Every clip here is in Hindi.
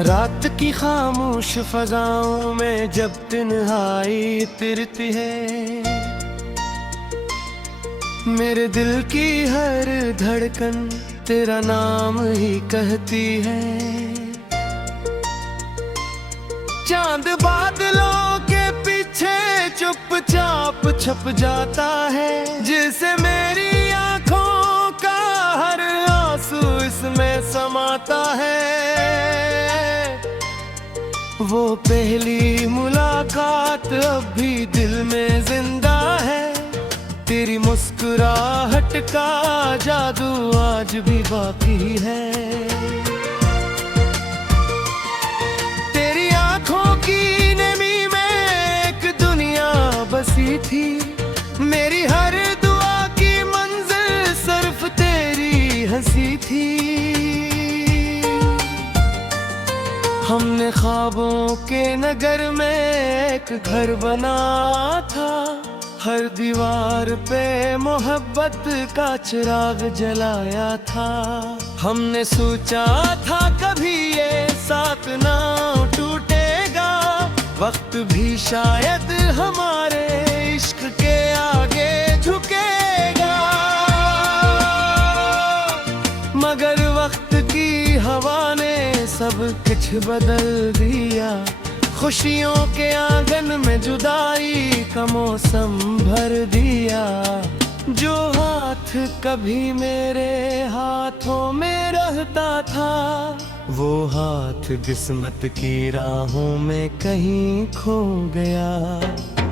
रात की खामोश फजाओं में जब तन्हाई तिरती है, मेरे दिल की हर धड़कन तेरा नाम ही कहती है। चांद बादलों के पीछे चुपचाप छप जाता है, जिसे मेरी आंखों का हर आंसू इसमें समाता है। वो पहली मुलाकात अब भी दिल में जिंदा है, तेरी मुस्कुराहट का जादू आज भी बाकी है। तेरी आंखों की नमी में एक दुनिया बसी थी, मेरी हर दुआ की मंजिल सिर्फ तेरी हंसी थी। हमने ख्वाबों के नगर में एक घर बना था, हर दीवार पे मोहब्बत का चिराग जलाया था। हमने सोचा था कभी ये साथ ना टूटेगा, वक्त भी शायद हमारे इश्क के आगे झुकेगा। मगर वक्त की हवा ने सब कुछ बदल दिया, खुशियों के आंगन में जुदाई का मौसम भर दिया। जो हाथ कभी मेरे हाथों में रहता था, वो हाथ किस्मत की राहों में कहीं खो गया।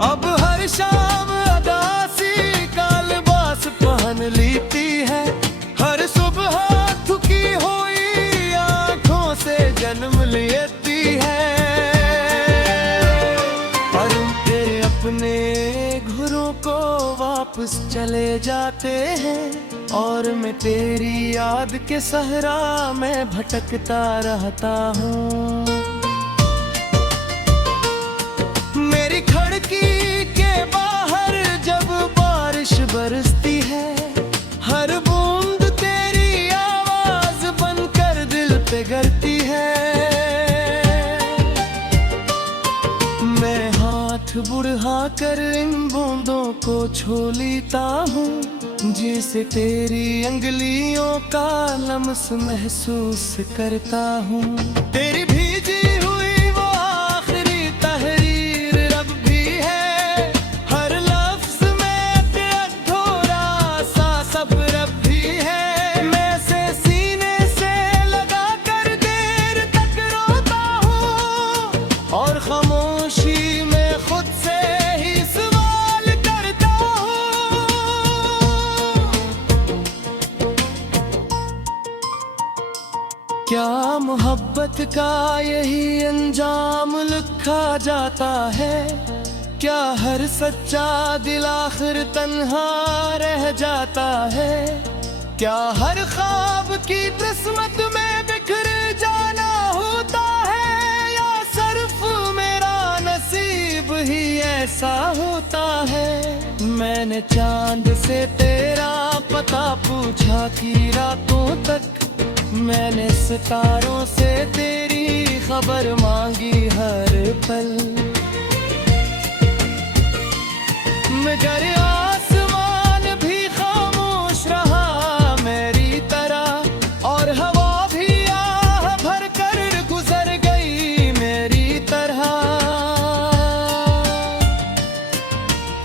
अब हर शाम अदासी का लिबास पहन लेती है, हर सुबह थकी हुई आंखों से जन्म लेती है। अपने घरों को वापस चले जाते हैं, और मैं तेरी याद के सहरा में भटकता रहता हूँ। मेरी खिड़की के बाहर जब बारिश बरसती है, हर बूंद तेरी आवाज बनकर दिल पे गिरती है। बुढ़ा कर इन बूंदों को छू लेता हूँ, जिसे तेरी अंगलियों का लम्स महसूस करता हूँ। तेरी भीजी हुई वो आखिरी तहरीर रब भी है, हर लफ्ज में तेरा थोड़ा सा सब्र रब भी है। मैं से सीने से लगा कर देर तक रोता हूँ, और खामोशी खुद से ही सवाल करता हूँ। क्या मोहब्बत का यही अंजाम लिखा जाता है? क्या हर सच्चा दिल आखिर तन्हा रह जाता है? क्या हर ख्वाब की किस्मत में बिखर जाना होता है, या सिर्फ मेरा नसीब ही ऐसा होता है? मैंने चांद से तेरा पता पूछा कि रातों तक, मैंने सितारों से तेरी खबर मांगी हर पल। मगर आसमान भी खामोश रहा मेरी तरह, और हवा भी आह भर कर गुजर गई मेरी तरह।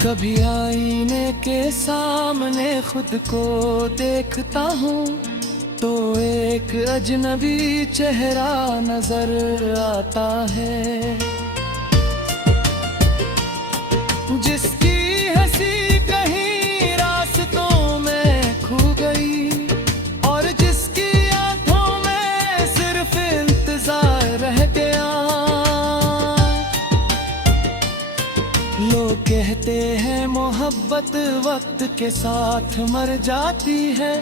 कभी आईने के सामने खुद को देखता हूँ, तो एक अजनबी चेहरा नजर आता है, जिसकी हंसी कहीं रास्तों में खो गई, और जिसकी आंखों में सिर्फ इंतजार रह गया। लोग कहते हैं मोहब्बत वक्त के साथ मर जाती है,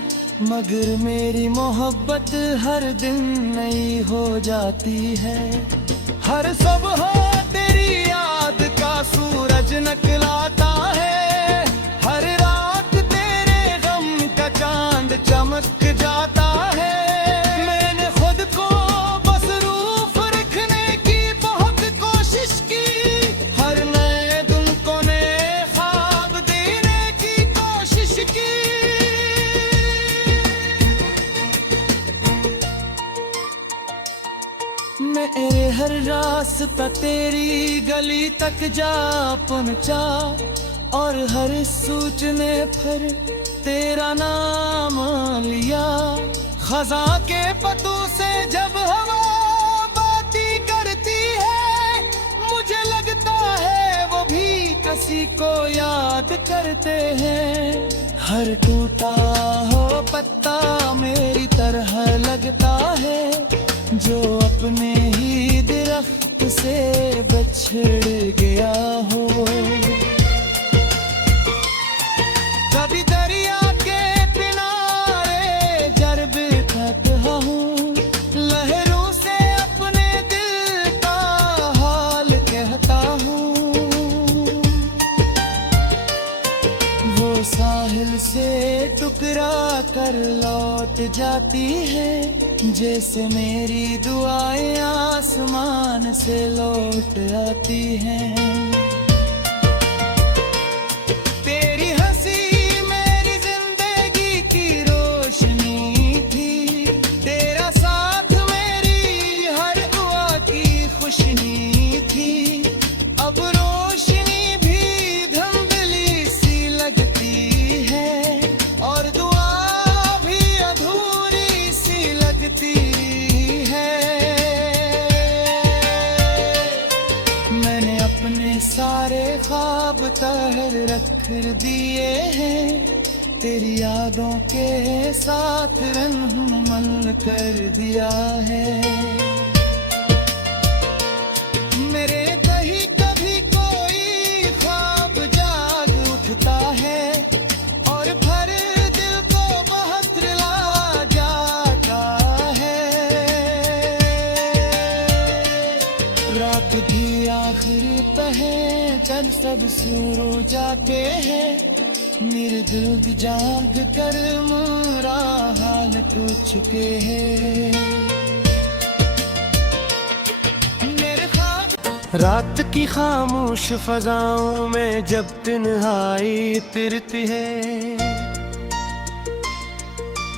मगर मेरी मोहब्बत हर दिन नई हो जाती है। हर सुबह तेरी याद का सूरज निकलाता है, हर रात तेरे गम का चांद चमक जाता है। मैंने खुद को बस रूफ वास्ता तेरी गली तक जा पहुंचा, और हर सूचने पर तेरा नाम लिया। खजा के पतों से जब हवा बातें करती है, मुझे लगता है वो भी किसी को याद करते हैं। हर टूटा हो पत्ता मेरी तरह लगता है, जो अपने ही दरख्त से बिछड़ गया हो। कभी दरिया के किनारे जब थका हूँ, लहरों से अपने दिल का हाल कहता हूँ। वो साहिल से टुकरा कर लौट जाती है, जैसे मेरी दुआएं आसमान से लौट आती हैं। सारे ख्वाब तहर रख दिए हैं, तेरी यादों के साथ रंगमल कर दिया है। मेरे कहीं कभी कोई ख्वाब जाग उठता है, और फिर दिल को बहुत रुला जाता है। रात की आखिरी पहर चल सब शुरू जाके हैं, मेरे दिल भी जाग कर मेरा हाल पूछ चुके हैं। मेरे ख्वाब रात की खामोश फजाओं में जब तन्हाई तिरती है,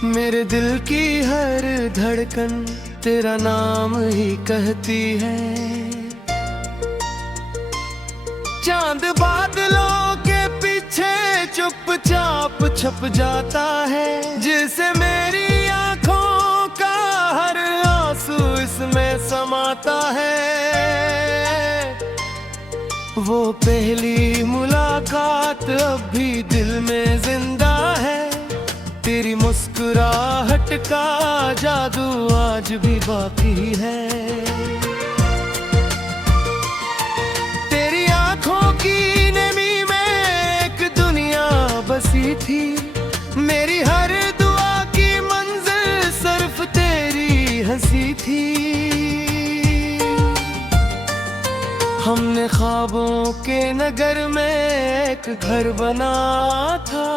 मेरे दिल की हर धड़कन तेरा नाम ही कहती है। चांद बादलों के पीछे चुपचाप छप जाता है, जिसे मेरी आंखों का हर आंसू इसमें समाता है। वो पहली मुलाकात अब भी दिल में जिंदा है, तेरी मुस्कुराहट का जादू आज भी बाकी है। की नमी में एक दुनिया बसी थी, मेरी हर दुआ की मंजिल सिर्फ तेरी हंसी थी। हमने ख्वाबों के नगर में एक घर बना था,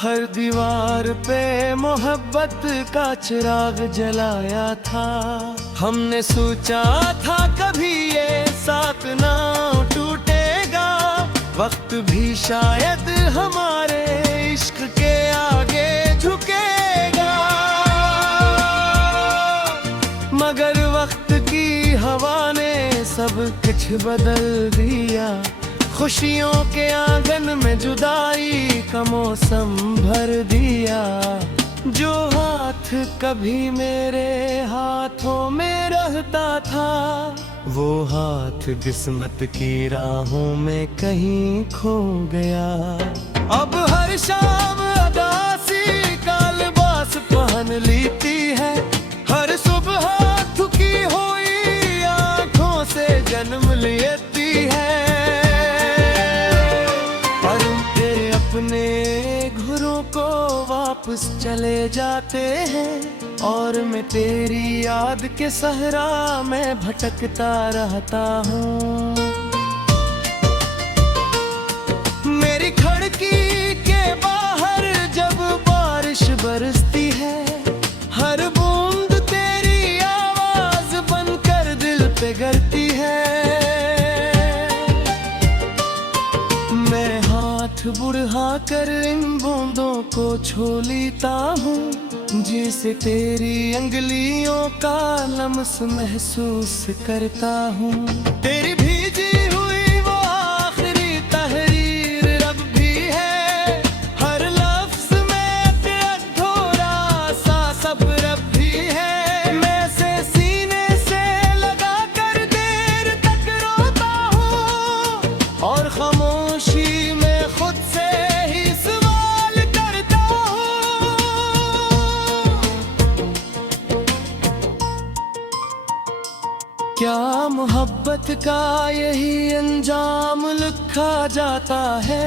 हर दीवार पे मोहब्बत का चिराग जलाया था। हमने सोचा था कभी ये साथ ना टूटेगा, वक्त भी शायद हमारे इश्क के आगे झुकेगा। मगर वक्त की हवा ने सब कुछ बदल दिया, खुशियों के आंगन में जुदाई का मौसम भर दिया। जो हाथ कभी मेरे हाथों में रहता था, वो हाथ किस्मत की राहों में कहीं खो गया। अब हर शाम अदासी का लिबास पहन लेती है, हर सुबह थकी हुई आँखों से जन्म लेती है। पर तेरे अपने घरों को वापस चले जाते हैं, और मैं तेरी याद के सहरा में भटकता रहता हूँ। मेरी खिड़की के बाहर जब बारिश बरसती है, हर बूंद तेरी आवाज बनकर दिल पे गिरती है। मैं हाथ बुढ़ा कर इन बूंदों को छू लेता हूँ, जिसे तेरी अंगुलियों का लम्स महसूस करता हूँ। तेरी भीजी हुई वो आखिरी तहरीर रब भी है, हर लफ्ज में थोड़ा सा सब रब भी है। मैं से सीने से लगा कर देर तक रोता हूँ, और खामोशी में खुद से ही सवाल करता हूँ। क्या मोहब्बत का यही अंजाम लिखा जाता है?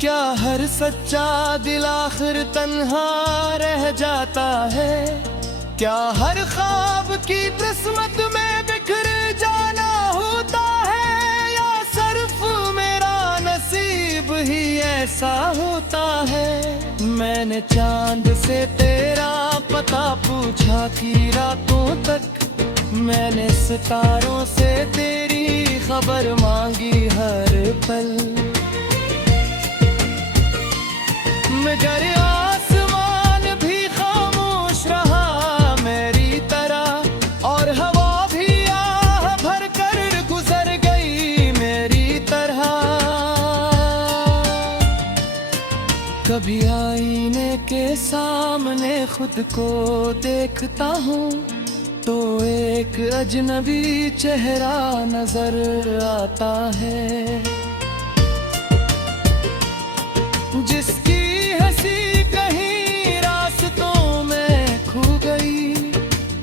क्या हर सच्चा दिल आखिर तन्हा रह जाता है? क्या हर ख्वाब की किस्मत में बिखर जाना होता है, या सिर्फ मेरा नसीब ही ऐसा होता है? मैंने चांद से तेरा पता पूछा कि रातों तक, मैंने सितारों से तेरी खबर मांगी हर पल। मगर आसमान भी खामोश रहा मेरी तरह, और हवा भी आह भर कर गुजर गई मेरी तरह। कभी आईने के सामने खुद को देखता हूँ, तो एक अजनबी चेहरा नजर आता है, जिसकी हंसी कहीं रास्तों में खो गई,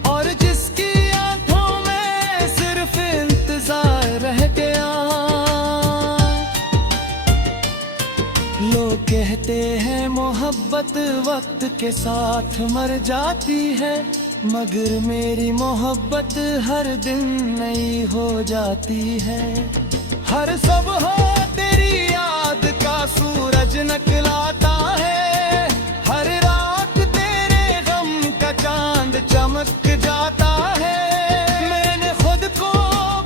और जिसकी आंखों में सिर्फ इंतजार रह गया। लोग कहते हैं मोहब्बत वक्त के साथ मर जाती है, मगर मेरी मोहब्बत हर दिन नई हो जाती है। हर सुबह तेरी याद का सूरज निकलाता है, हर रात तेरे गम का चांद चमक जाता है। मैंने खुद को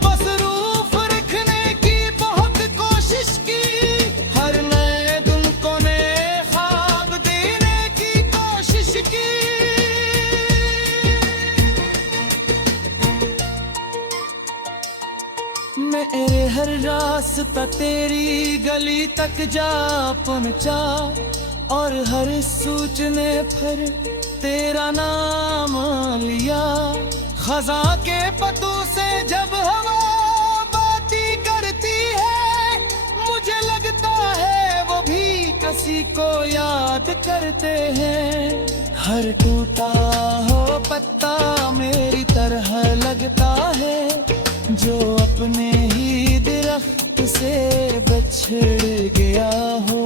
मसरूफ रखने की बहुत कोशिश की, हर नए दिन को नए ख्वाब देने की कोशिश की। मेरे हर रास्ता तेरी गली तक जा पहुंचा, और हर सूचने पर तेरा नाम लिया। खजा के पतों से जब हवा बातें करती है, मुझे लगता है वो भी किसी को याद करते हैं। हर टूटा हो पत्ता मेरी तरह लगता है, जो अपने ही दरख्त से बिछड़ गया हो।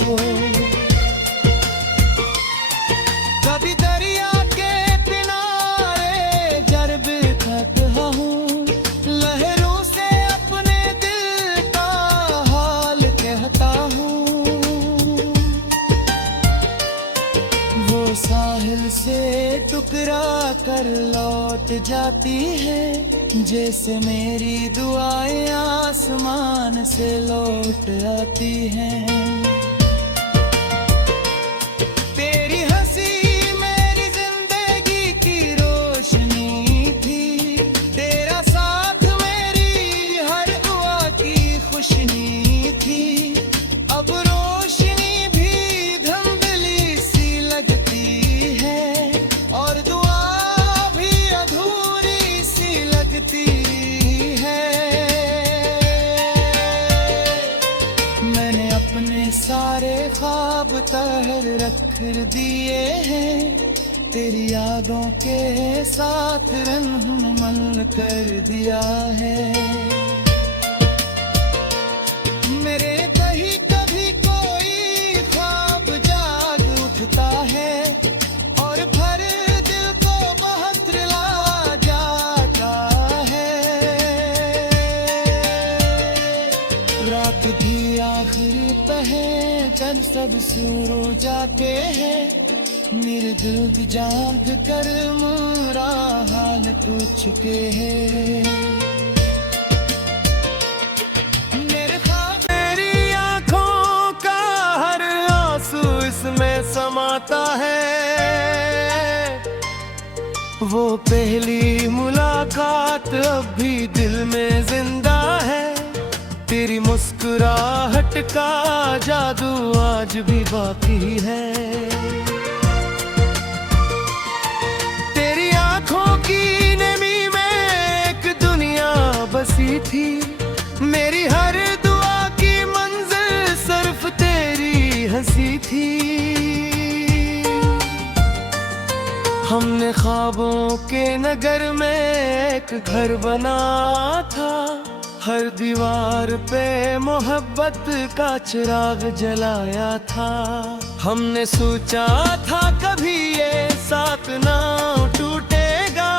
कभी दरिया के किनारे जब थका हूँ, लहरों से अपने दिल का हाल कहता हूँ। वो साहिल से टुकरा कर लौट जाती है, जैसे मेरी दुआएं आसमान से लौट आती हैं। तेरी हंसी मेरी जिंदगी की रोशनी थी, तेरा साथ मेरी हर दुआ की खुशनी थी। अब रोशनी भी धुंधली सी लगती है, और दुआ भी अधूरी सी लगती है। मैंने अपने सारे ख्वाब तहर रख दिए हैं, तेरी यादों के साथ रंगमन कर दिया है। मेरे कहीं कभी कोई ख्वाब जाग उठता है, और फिर दिल को बहुत रुला जाता है। रात भी आखिर पहर जब सब सो जाते हैं, मेरे दिल भी जाग कर मेरा हाल पूछ के है। मेरी आंखों का हर वो पहली मुलाकात अब भी दिल में जिंदा है। तेरी मुस्कुराहट का जादू आज भी बाकी है। तेरी आंखों की नमी में एक दुनिया बसी थी। मेरी हर दुआ की मंजिल सिर्फ तेरी हंसी थी। हमने ख्वाबों के नगर में एक घर बना था। हर दीवार पे मोहब्बत का चिराग जलाया था। हमने सोचा था कभी ये साथ ना टूटेगा।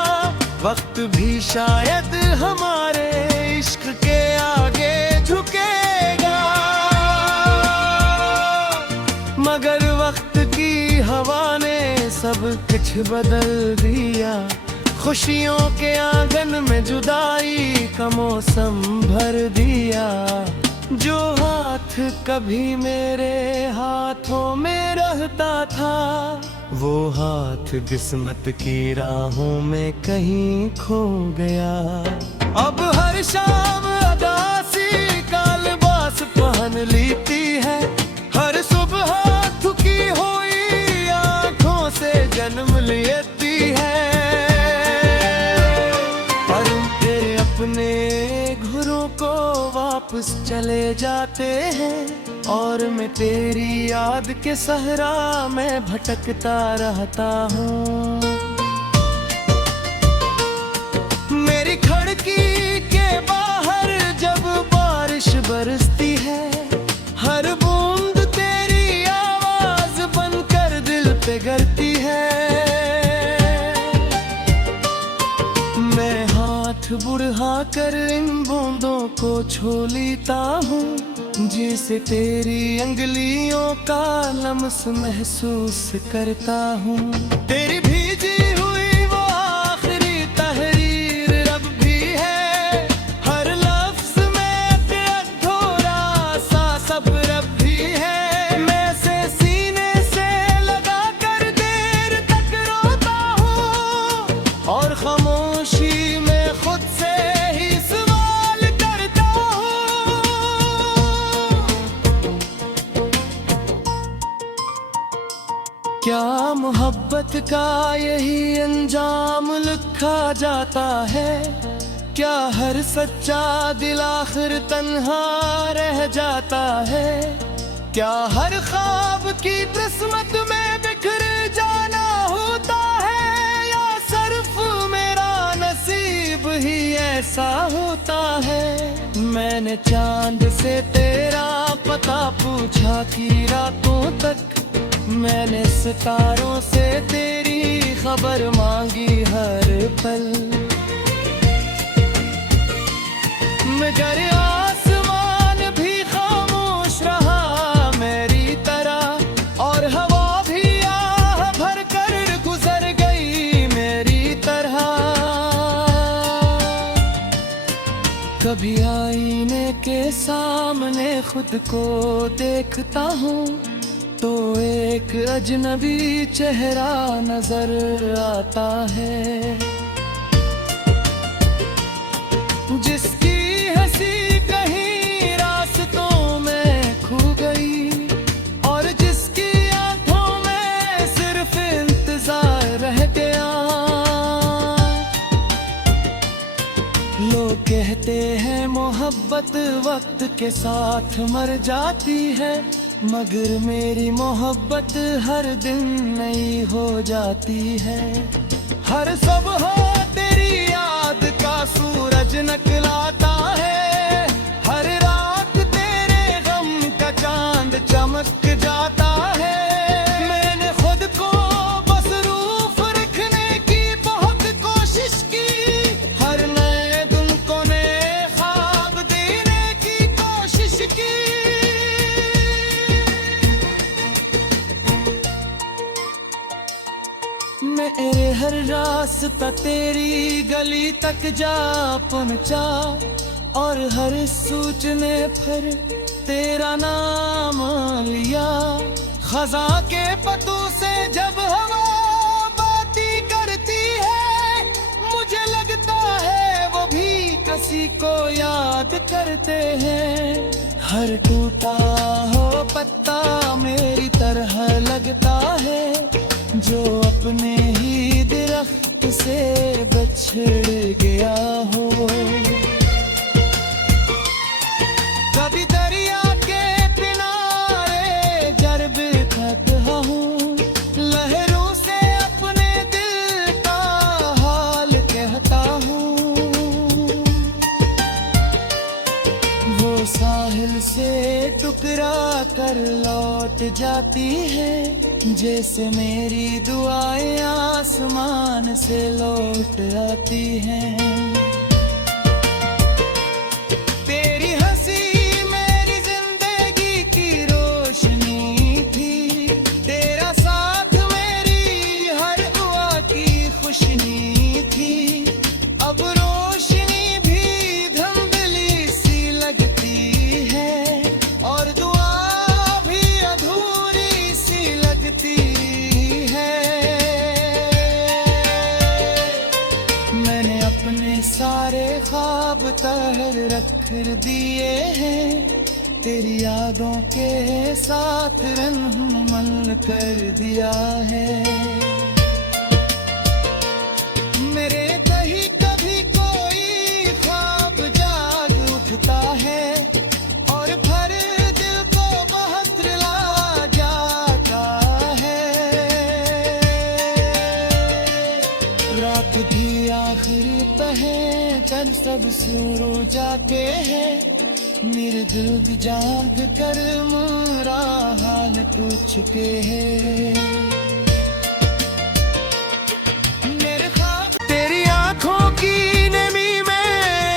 वक्त भी शायद हमारे इश्क के आगे झुकेगा। मगर वक्त की हवा ने सब कुछ बदल दिया। खुशियों के आंगन में जुदाई का मौसम भर दिया। जो हाथ कभी मेरे हाथों में रहता था, वो हाथ किस्मत की राहों में कहीं खो गया। अब हर शाम अदासी का लिबास पहन लेती है। हर सुबह थकी हुई आंखों से जन्म लेती है। पर तेरे अपने घरों को वापस चले जाते हैं और मैं तेरी याद के सहरा में भटकता रहता हूँ। मेरी खिड़की के बाहर जब बारिश बरसती है, हर बूंद तेरी आवाज बनकर दिल पे गिरती है। मैं हाथ बढ़ा कर इन बूंदों को छू लेता हूँ, जिसे तेरी अंगुलियों का लम्स महसूस करता हूँ। तेरी भीजी हुई वो आखिरी तहरीर रब भी है। हर लफ्ज में अधूरा सा सब रब भी है। मैं से सीने से लगा कर देर तक रोता हूँ और खामोशी में खुद से ही सवाल करता हूँ। क्या मोहब्बत का यही अंजाम लिखा जाता है? क्या हर सच्चा दिल आखिर तन्हा रह जाता है? क्या हर ख्वाब की किस्मत में बिखर जाना होता है, या सिर्फ मेरा नसीब ही ऐसा होता है? मैंने चांद से तेरा पता पूछा कि रातों तक, मैंने सितारों से तेरी खबर मांगी हर पल। मगर आसमान भी खामोश रहा मेरी तरह, और हवा भी आह भर कर गुजर गई मेरी तरह। कभी आईने के सामने खुद को देखता हूँ तो एक अजनबी चेहरा नजर आता है, जिसकी हंसी कहीं रास्तों में खो गई और जिसकी आंखों में सिर्फ इंतजार रह गया। लोग कहते हैं मोहब्बत वक्त के साथ मर जाती है, मगर मेरी मोहब्बत हर दिन नई हो जाती है। हर सुबह तेरी याद का सूरज निकलाता है, हर रात तेरे गम का चांद चमक जाता है। मैंने खुद को मसरूफ रखने की बहुत कोशिश की, हर नए दिन को नए ख्वाब देने की कोशिश की। मेरे हर रास्ता तेरी गली तक जा पहुंचा, और हर सोचने पर तेरा नाम लिया। खजा के पतों से जब हवा बातें करती है, किसी को याद करते हैं। हर टूटा हो पत्ता मेरी तरह लगता है, जो अपने ही दरख्त से बिछड़ गया हो। कभी दरिया के किनारे जब थका हूँ, लहरों से अपने दिल का हाल कहता हूँ। वो साहिल से टुकरा कर लौट जाती है, जैसे मेरी दुआएं आसमान से लौट आती हैं। तेरी हंसी मेरी जिंदगी की रोशनी थी, तेरा साथ मेरी हर दुआ की खुशनी थी। अब रोशनी भी धुंधली सी लगती है, और दुआ भी अधूरी सी लगती है। मैंने अपने सारे ख्वाब तहर रख दिए हैं, तेरी यादों के साथ रंगमल कर दिया है। मेरे कहीं कभी कोई ख्वाब जाग उठता है, और फिर दिल को बहुत रुला जाता है। रात भी आखिरी पहर चल सब सूरो जाके है, मेरे दिल भी जाग कर मेरा हाल पूछ के है। मेरे ख्वाब तेरी आंखों की नमी में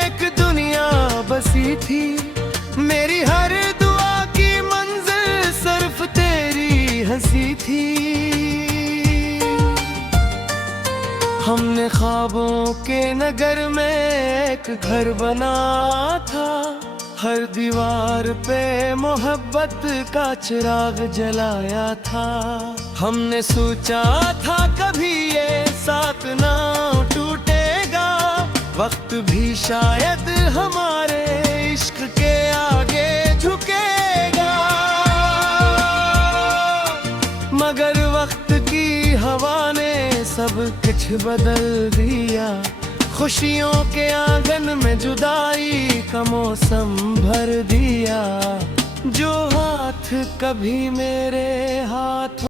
एक दुनिया बसी थी, मेरी हर दुआ की मंजिल सिर्फ तेरी हंसी थी। हमने ख्वाबों के नगर में एक घर बना था, हर दीवार पे मोहब्बत का चिराग जलाया था। हमने सोचा था कभी ये साथ ना टूटेगा, वक्त भी शायद हमारे इश्क के आगे झुकेगा। मगर वक्त की हवा ने सब कुछ बदल दिया, खुशियों के आंगन में जुदाई का मौसम भर दिया। जो हाथ कभी मेरे हाथ